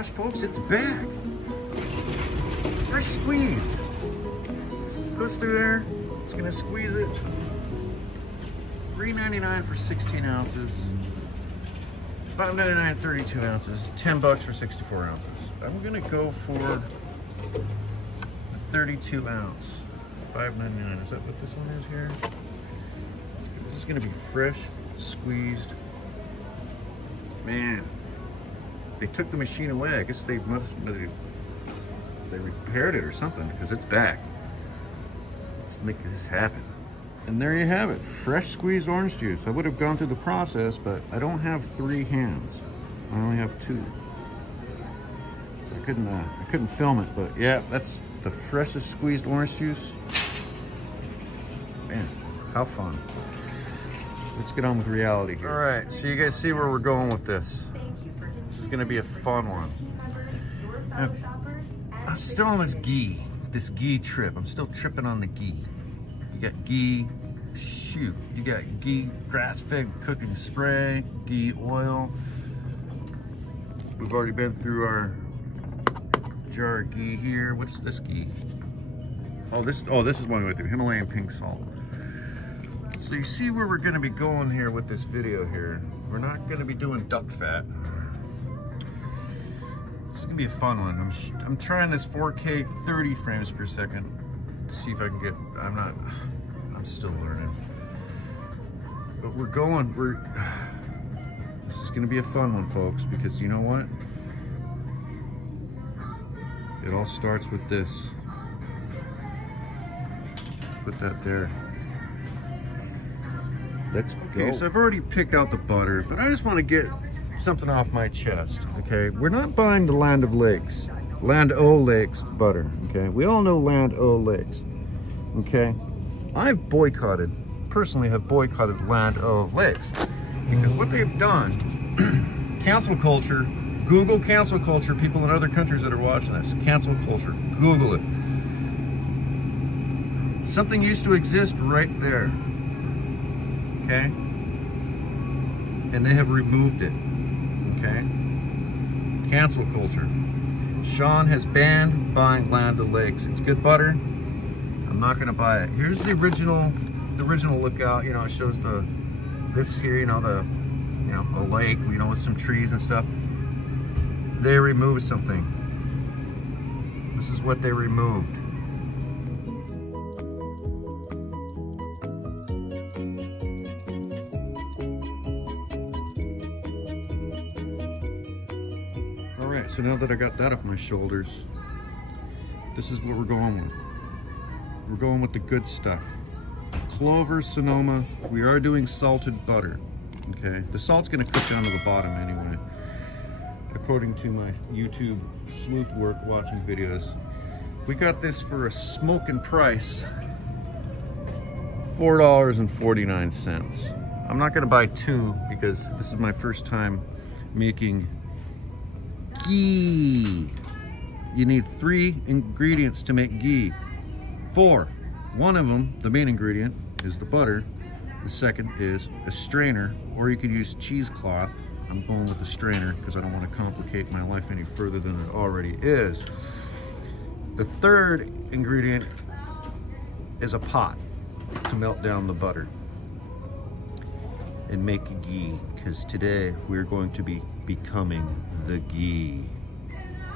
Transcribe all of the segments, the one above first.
gosh, folks, it's back. Fresh squeezed. Goes through there. It's gonna squeeze it. $3.99 for 16 ounces. $5.99 32 ounces. $10 for 64 ounces. I'm gonna go for the 32 ounce. $5.99. Is that what this one is here? This is gonna be fresh squeezed. Man, they took the machine away. I guess they repaired it or something, because it's back. Let's make this happen. And there you have it, fresh squeezed orange juice. I would have gone through the process, but I don't have 3 hands. I only have 2. So I couldn't film it, but yeah, that's the freshest squeezed orange juice. Man, how fun. Let's get on with reality here. All right, so you guys see where we're going with this. This is gonna be a fun one. Now, I'm still on this ghee trip. I'm still tripping on the ghee. You got ghee, shoot. You got ghee grass-fed cooking spray, ghee oil. We've already been through our jar of ghee here. What's this ghee? Oh, this is one we went through, Himalayan pink salt. So you see where we're gonna be going here with this video here. We're not gonna be doing duck fat. It's gonna be a fun one. I'm trying this 4K 30 frames per second to see if I can get, I'm still learning. But this is gonna be a fun one, folks, because you know what? It all starts with this. Put that there. Let's go. Okay, so I've already picked out the butter, but I just want to get something off my chest, okay? We're not buying the Land O'Lakes butter, okay? We all know Land O'Lakes, okay? Personally have boycotted Land O'Lakes, because what they've done, cancel culture, Google cancel culture, people in other countries that are watching this, cancel culture, Google it. Something used to exist right there. Okay, and they have removed it. Okay, cancel culture. Sean has banned buying Land O'Lakes. It's good butter. I'm not gonna buy it. Here's the original lookout. You know, it shows this here. You know, a lake. You know, with some trees and stuff. They removed something. This is what they removed. So now that I got that off my shoulders, this is what we're going with. We're going with the good stuff. Clover, Sonoma. We are doing salted butter. Okay, the salt's gonna cook down to the bottom anyway, according to my YouTube sleuth work watching videos. We got this for a smoking price, $4.49. I'm not gonna buy 2 because this is my first time making ghee. You need 3 ingredients to make ghee. 4. One of them, the main ingredient, is the butter. The second is a strainer, or you could use cheesecloth. I'm going with the strainer because I don't want to complicate my life any further than it already is. The third ingredient is a pot to melt down the butter and make ghee, because today we're going to be becoming the ghee.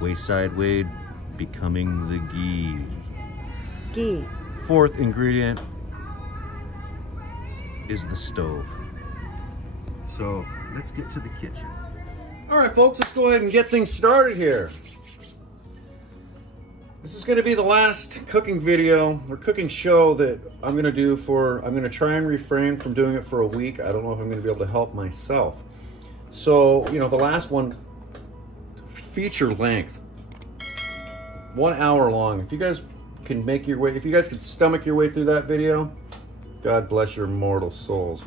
Wayside Wade, becoming the ghee. Ghee. 4th ingredient is the stove. So let's get to the kitchen. All right, folks, let's go ahead and get things started here. This is going to be the last cooking video or cooking show that I'm going to do I'm going to try and refrain from doing it for a week. I don't know if I'm going to be able to help myself. So, you know, the last one, feature length, 1 hour long. If you guys can make your way, if you guys can stomach your way through that video, God bless your mortal souls.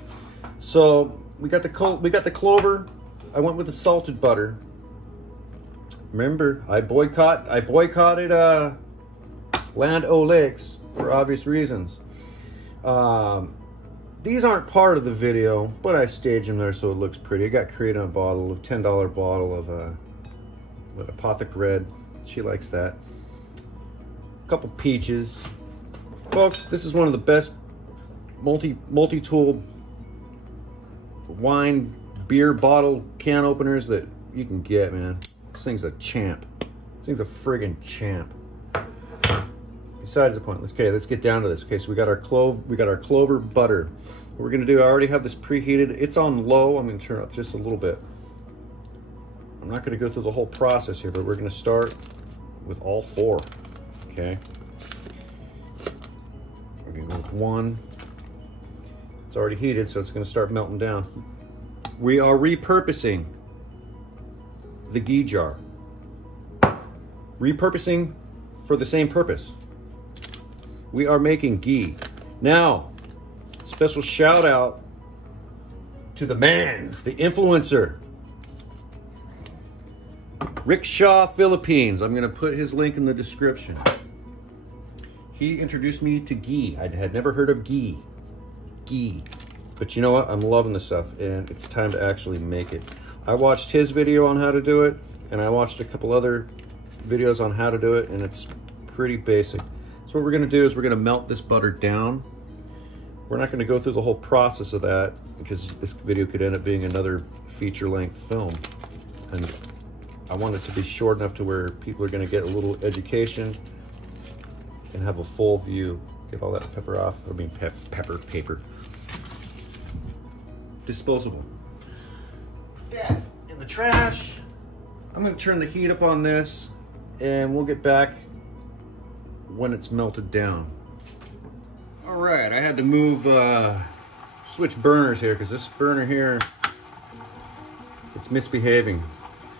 So we got the clover. I went with the salted butter. Remember, I boycotted Land O'Lakes for obvious reasons. These aren't part of the video, but I staged them there so it looks pretty. I got created a bottle, a $10 bottle of Let Apothic Red, she likes that. A couple peaches. Folks, this is one of the best multi-tool wine beer bottle can openers that you can get, man. This thing's a champ. This thing's a friggin' champ. Besides the point, let's get down to this. Okay, so we got our clover butter. What we're gonna do, I already have this preheated. It's on low. I'm gonna turn it up just a little bit. I'm not gonna go through the whole process here, but we're gonna start with all 4, okay? We're gonna go with 1. It's already heated, so it's gonna start melting down. We are repurposing the ghee jar. Repurposing for the same purpose. We are making ghee. Now, special shout out to the man, the influencer, Rickshaw Philippines. I'm gonna put his link in the description. He introduced me to ghee. I had never heard of ghee. But you know what? I'm loving this stuff, and it's time to actually make it. I watched his video on how to do it, and I watched a couple other videos on how to do it, and it's pretty basic. So what we're gonna do is we're gonna melt this butter down. We're not gonna go through the whole process of that because this video could end up being another feature-length film. And I want it to be short enough to where people are gonna get a little education and have a full view. Get all that pepper off. I mean, paper. Disposable. Yeah, in the trash. I'm gonna turn the heat up on this and we'll get back when it's melted down. All right, I had to move, switch burners here because this burner here, it's misbehaving.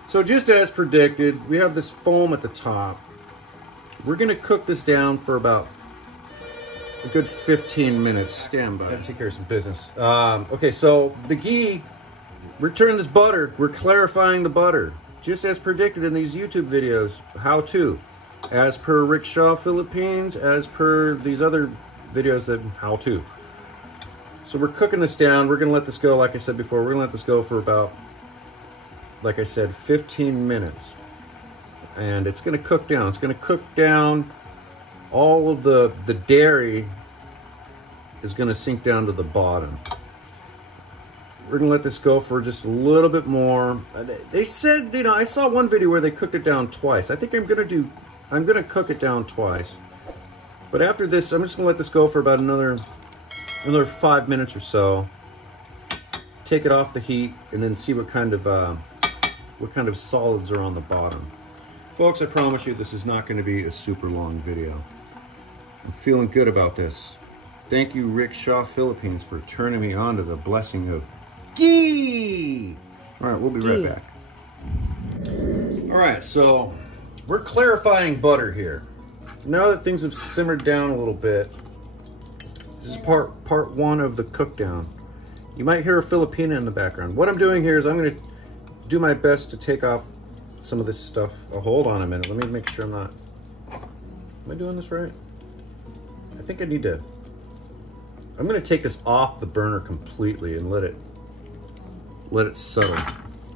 So just as predicted, we have this foam at the top. We're gonna cook this down for about a good 15 minutes. Stand by. Gotta take care of some business. Okay, so the ghee, we're turning this butter, we're clarifying the butter. Just as predicted in these YouTube videos, how to. As per Rickshaw Philippines, as per these other videos that how to. So we're cooking this down. We're gonna let this go, like I said before, we're gonna let this go for about, like I said, 15 minutes. And it's gonna cook down. It's gonna cook down. All of the dairy is gonna sink down to the bottom. We're gonna let this go for just a little bit more. They said, you know, I saw one video where they cooked it down twice. I think I'm gonna cook it down twice. But after this, I'm just gonna let this go for about another 5 minutes or so. Take it off the heat and then see what kind of solids are on the bottom. Folks, I promise you this is not gonna be a super long video. I'm feeling good about this. Thank you, Rickshaw Philippines, for turning me on to the blessing of ghee. All right, we'll be right back. All right, so we're clarifying butter here. Now that things have simmered down a little bit, this is part 1 of the cook down. You might hear a Filipina in the background. What I'm doing here is I'm gonna do my best to take off some of this stuff. Oh, hold on a minute, let me make sure am I doing this right? I think I need to, I'm gonna take this off the burner completely and let it settle.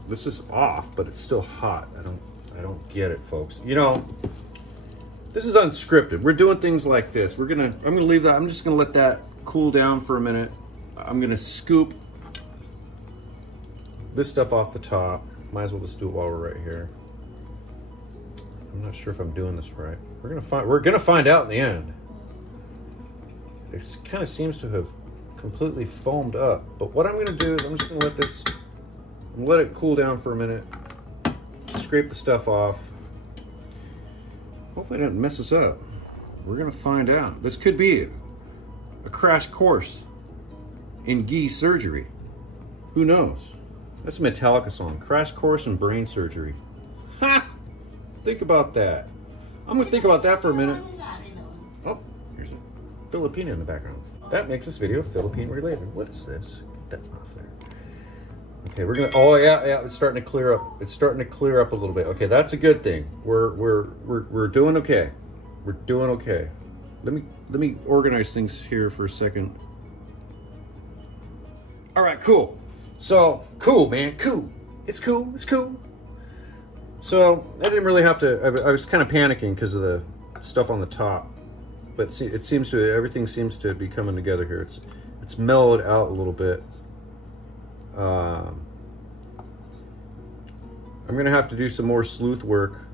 This is off, but it's still hot. I don't get it, folks. You know, this is unscripted. We're doing things like this. I'm gonna leave that, I'm just gonna let that cool down for a minute. I'm gonna scoop this stuff off the top. Might as well just do it while we're right here. I'm not sure if I'm doing this right. We're gonna find out in the end. It kind of seems to have completely foamed up. But what I'm gonna do is I'm just gonna let it cool down for a minute. Scrape the stuff off. Hopefully I didn't mess this up. We're gonna find out. This could be a crash course in ghee surgery. Who knows? That's a Metallica song. Crash course in brain surgery. Ha! Think about that. I'm gonna think about that for a minute. Oh, here's a Filipina in the background. That makes this video Philippine related. What is this? Get that off there. Okay, we're gonna, oh yeah, it's starting to clear up. It's starting to clear up a little bit. Okay, that's a good thing. We're doing okay. We're doing okay. Let me organize things here for a second. All right, cool. So, cool, man, cool. It's cool, it's cool. So I didn't really have to, I was kind of panicking because of the stuff on the top. But see, it seems to, everything seems to be coming together here. It's mellowed out a little bit. I'm gonna have to do some more sleuth work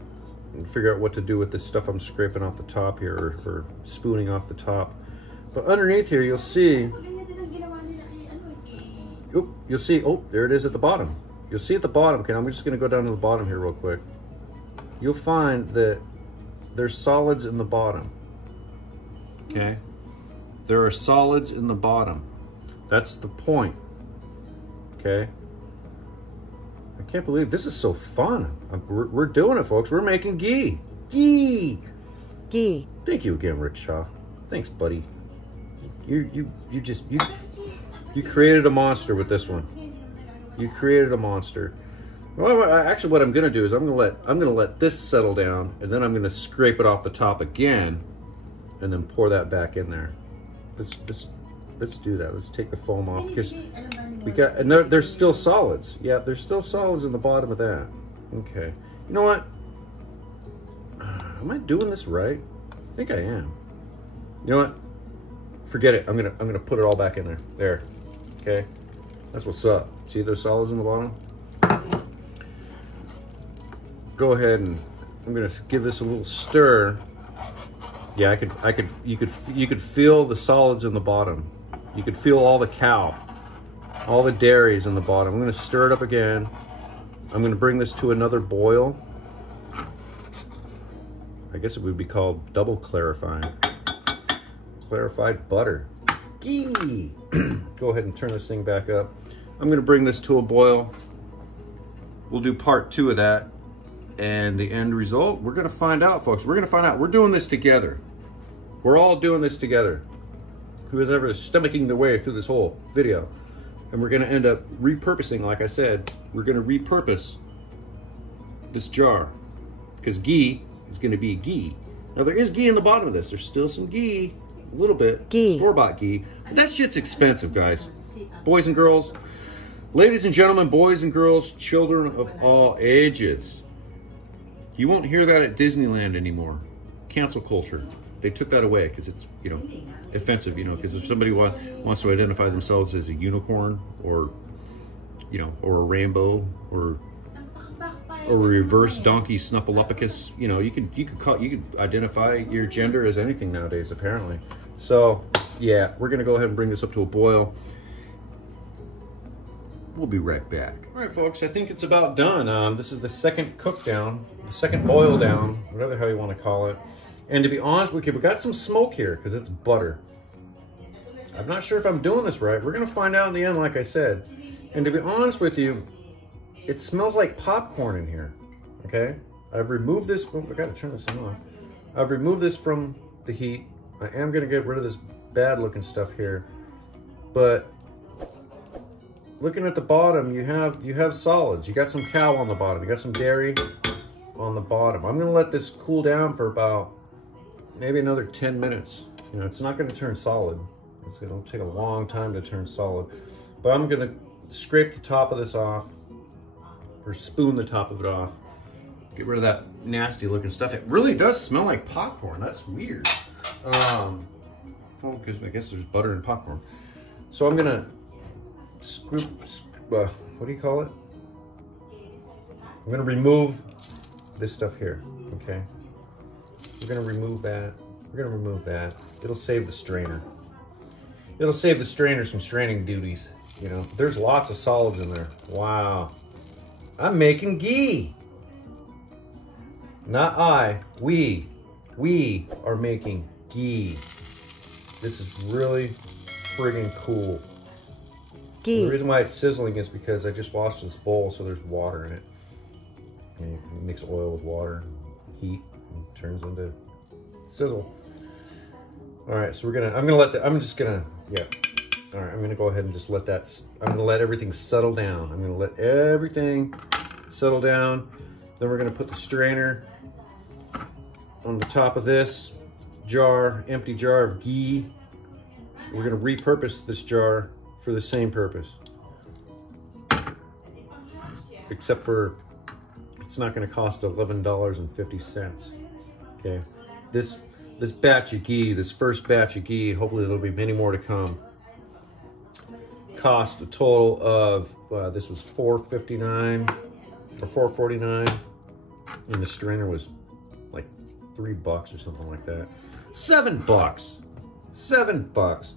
and figure out what to do with this stuff I'm scraping off the top here, or spooning off the top. But underneath here, you'll see, oh, there it is at the bottom. You'll see at the bottom, okay, I'm just gonna go down to the bottom here real quick. You'll find that there's solids in the bottom, okay? There are solids in the bottom. That's the point, okay? I can't believe this is so fun. We're doing it, folks. We're making ghee. Ghee. Ghee. Thank you again, Rick Shaw. Thanks, buddy. You created a monster with this one. You created a monster. Well, actually, what I'm gonna do is I'm gonna let this settle down, and then I'm gonna scrape it off the top again, and then pour that back in there. Let's do that. Let's take the foam off because we got, and there's still solids. Yeah, there's still solids in the bottom of that. Okay. You know what? Am I doing this right? I think I am. You know what? Forget it. I'm gonna put it all back in there. There. Okay. That's what's up. See those solids in the bottom? Go ahead and I'm gonna give this a little stir. Yeah, you could feel the solids in the bottom. You could feel all the cow, all the dairies in the bottom. I'm gonna stir it up again. I'm gonna bring this to another boil. I guess it would be called double clarifying. Clarified butter. Ghee. Go ahead and turn this thing back up. I'm gonna bring this to a boil. We'll do part 2 of that. And the end result, we're gonna find out, folks. We're gonna find out. We're doing this together. We're all doing this together. Whoever is stomaching their way through this whole video. And we're gonna end up repurposing, like I said, we're gonna repurpose this jar. Because ghee is gonna be ghee. Now there is ghee in the bottom of this. There's still some ghee, a little bit. Ghee. Store-bought ghee. But that shit's expensive, guys. Boys and girls, ladies and gentlemen, boys and girls, children of all ages. You won't hear that at Disneyland anymore. Cancel culture. They took that away because it's, you know, offensive, you know, because if somebody wants to identify themselves as a unicorn or, you know, or a rainbow or a reverse donkey snuffleupagus, you know, you could identify your gender as anything nowadays, apparently. So, yeah, we're going to go ahead and bring this up to a boil. We'll be right back. All right, folks, I think it's about done. This is the second cook down, the second boil down, whatever the hell you want to call it. And to be honest with you, we got some smoke here because it's butter. I'm not sure if I'm doing this right. We're going to find out in the end, like I said. And to be honest with you, it smells like popcorn in here, okay? I've removed this, oh, I got to turn this thing off. I've removed this from the heat. I am going to get rid of this bad looking stuff here. But looking at the bottom, you have solids. You got some cow on the bottom. You got some dairy on the bottom. I'm going to let this cool down for about maybe another 10 minutes. You know, it's not going to turn solid. It's going to take a long time to turn solid. But I'm going to scrape the top of this off, or spoon the top of it off. Get rid of that nasty looking stuff. It really does smell like popcorn. That's weird. Well, because I guess there's butter in popcorn. So I'm going to what do you call it? I'm going to remove this stuff here, okay? We're going to remove that. We're going to remove that. It'll save the strainer. It'll save the strainer some straining duties, you know. There's lots of solids in there. Wow. I'm making ghee. Not I. We are making ghee. This is really friggin' cool. The reason why it's sizzling is because I just washed this bowl, so there's water in it. And you can mix oil with water, heat, and it turns into sizzle. All right, so I'm just gonna go ahead and just let that, I'm gonna let everything settle down. I'm gonna let everything settle down. Then we're gonna put the strainer on the top of this jar, empty jar of ghee. We're gonna repurpose this jar for the same purpose, except for it's it's not going to cost $11.50. Okay, this batch of ghee, this first batch of ghee, hopefully there'll be many more to come, cost a total of this was $4.59 or $4.49, and the strainer was like $3 or something like that. $7. $7.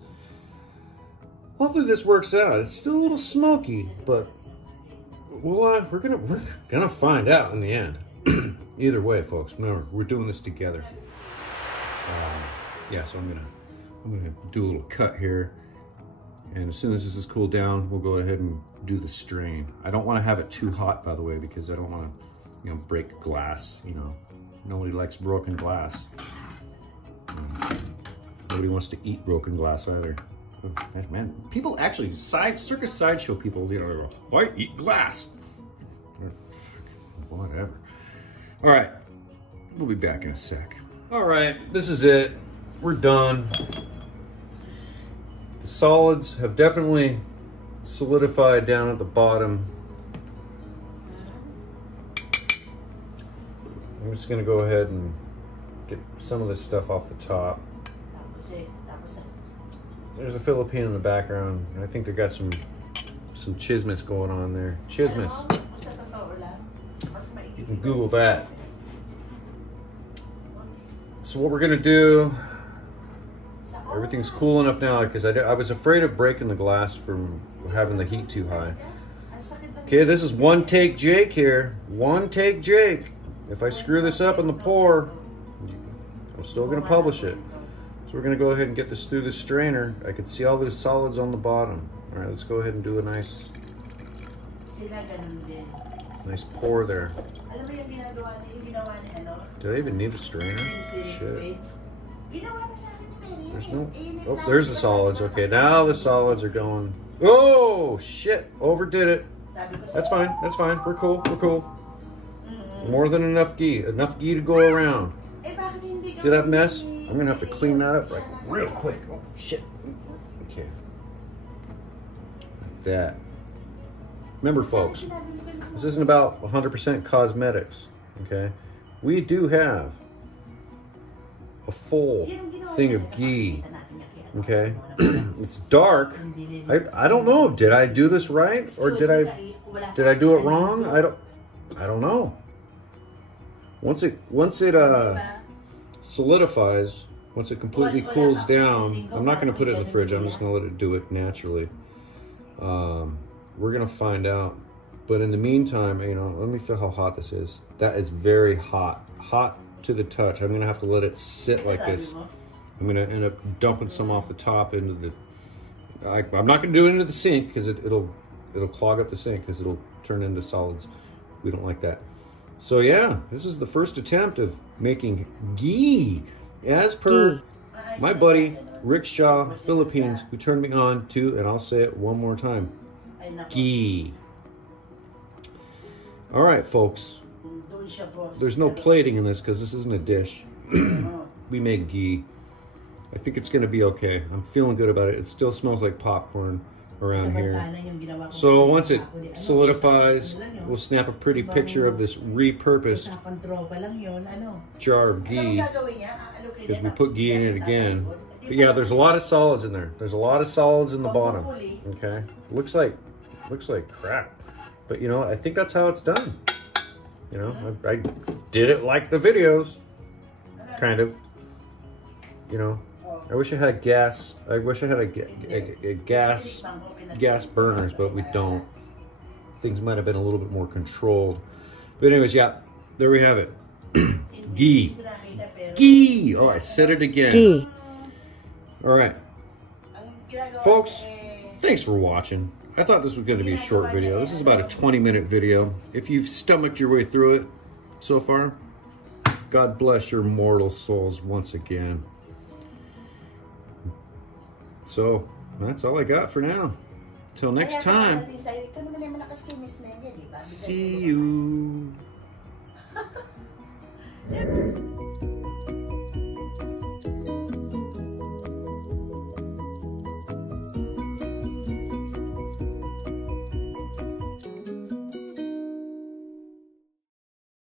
Hopefully this works out. It's still a little smoky, but we're gonna find out in the end. Either way, folks, remember, we're doing this together. Yeah, so I'm gonna do a little cut here, and as soon as this is cooled down, we'll go ahead and do the strain. I don't want to have it too hot, by the way, because I don't want to, you know, break glass. You know, nobody likes broken glass. Nobody wants to eat broken glass either. Oh, man, people actually, circus sideshow people, you know, why eat glass? Whatever. All right, we'll be back in a sec. All right, this is it. We're done. The solids have definitely solidified down at the bottom. I'm just gonna go ahead and get some of this stuff off the top. There's a Philippine in the background. I think they got some chismis going on there. Chismis. You can Google that. So what we're gonna do, everything's cool enough now because I was afraid of breaking the glass from having the heat too high. Okay, this is one take Jake here. One take Jake. If I screw this up in the pour, I'm still gonna publish it. So we're gonna go ahead and get this through the strainer. I can see all those solids on the bottom. All right, let's go ahead and do a nice pour there. Do I even need a strainer? Shit. There's no, oh, there's the solids. Okay, now the solids are going. Oh, shit, overdid it. That's fine, that's fine. We're cool, we're cool. More than enough ghee to go around. See that mess? I'm gonna have to clean that up like real quick. Oh, shit. Okay. Like that. Remember, folks, this isn't about 100% cosmetics, okay? We do have a full thing of ghee, okay? It's dark. I don't know. Did I do this right, or did I do it wrong? I don't know. Once it solidifies, once it completely cools down, I'm not going to put it in the fridge. I'm just going to let it do it naturally. We're going to find out. But in the meantime, you know, let me feel how hot this is. That is very hot. Hot to the touch. I'm going to have to let it sit like this. I'm going to end up dumping some off the top into the... I'm not going to do it into the sink because it'll clog up the sink because it'll turn into solids. We don't like that. So yeah, this is the first attempt of making ghee as per my buddy Rick Shaw, Philippines, who turned me on to, and I'll say it one more time, ghee. All right, folks, there's no plating in this because this isn't a dish. We make ghee. I think it's gonna be okay. I'm feeling good about it. It still smells like popcorn around here. So once it solidifies, we'll snap a pretty picture of this repurposed jar of ghee because we put ghee in it again. But yeah, there's a lot of solids in there. There's a lot of solids in the bottom. Okay, looks like crap, but you know, I think that's how it's done. You know, I did it like the videos, kind of. You know, I wish I had gas. I wish I had a gas burners, but we don't. Things might have been a little bit more controlled. But anyways, yeah, there we have it. Ghee. Ghee. Oh, I said it again. Ghee. All right, folks, thanks for watching. I thought this was going to be a short video. This is about a 20-minute video. If you've stomached your way through it so far, God bless your mortal souls once again. So, that's all I got for now. Till next time. See you.